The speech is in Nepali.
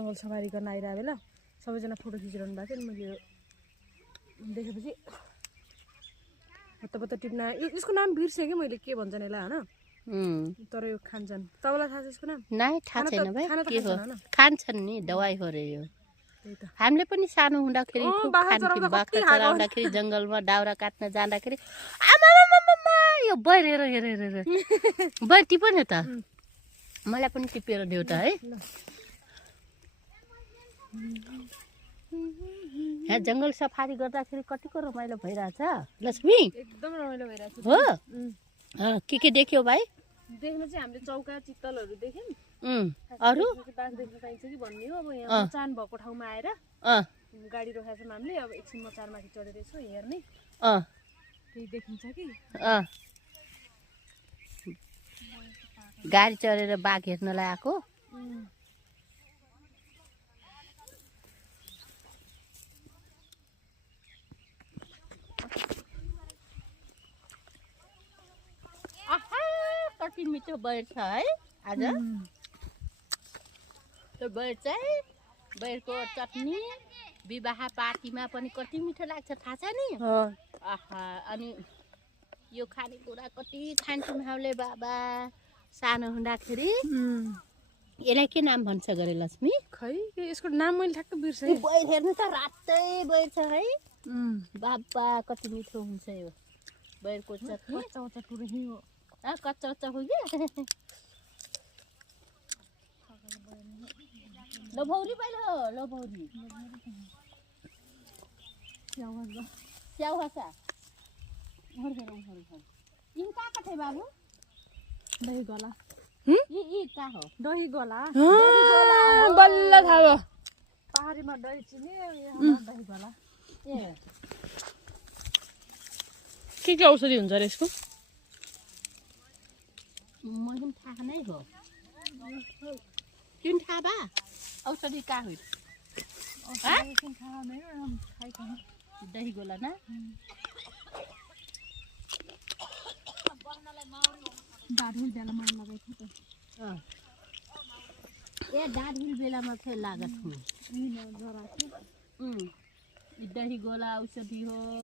जङ्गल सवारी गर्न आइरहेको बेला सबैजना फोटो खिचिरहनु भएको थियो नि मैले देखेपछि हत्तपत्त टिप्न यसको नाम बिर्सेँ कि मैले के भन्छन् यसलाई होइन तर यो खान्छन् तपाईँलाई थाहा छ यसको नाम नै थाहा छैन भाइ के हो खान्छन् नि दवाई हो रे यो हामीले पनि सानो हुँदाखेरि खान्थ्यौँ बाख्रा चराउँदाखेरि जङ्गलमा दाउरा काट्न जाँदाखेरि आमामामामा यो बैर हेर हेर हेर बैर टिप नि त मलाई पनि टिपेर देऊ त है यहाँ जङ्गल सफारी गर्दाखेरि कतिको रमाइलो भइरहेछ लक्ष्मी एकदम रमाइलो भइरहेछ हो के देख्यौ भाइ देख्न चाहिँ हामीले चौका चित्तलहरू देख्यौँ अरू बाघ देख्न पाइन्छ कि भन्ने हो अब यहाँ मचान भएको ठाउँमा आएर गाडी रोखाएको छौँ हामीले अब एकछिन मचानमाथि चढेर यसो हेर्ने त्यही देखिन्छ कि गाडी चढेर बाघ हेर्नलाई आएको कति मिठो बैर छ है आज त्यो बैर चाहिँ बैरको चटनी विवाह पार्टीमा पनि कति मिठो लाग्छ थाहा छ नि अनि यो खानेकुरा कति खान्छौँ हामीले बाबा सानो हुँदाखेरि यसलाई के नाम भन्छ गरे लक्ष्मी खै यसको नाम मैले ठ्याक्क बिर्सेँ बैर हेर्नु त रातै बैर छ है बाबा कति मिठो हुन्छ यो बैरको चटनी कच्चा कच्चा टुरे हो कच्चा कच्चा हो कि लभौरी पाइलो लभौरी स्याउ हसा यिन कहाँ कथे बाबु दही गला यी कहाँ हो दही गला बल्ल थाहा भयो पहाडीमा दही चिने दही गला ए के औषधि हुन्छ र यसको मलाई पनि थाहा नै हो तिमी थाहा बा औषधि कहाँ हो दही गोला न दाढुल बेलामा लगाएको त ए दाढुल बेलामा चाहिँ लागत हो दही गोला औषधि हो